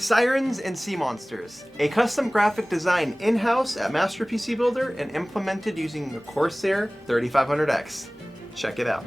Sirens and Sea Monsters, a custom graphic design in-house at Master PC Builder and implemented using the Corsair 3500X. Check it out.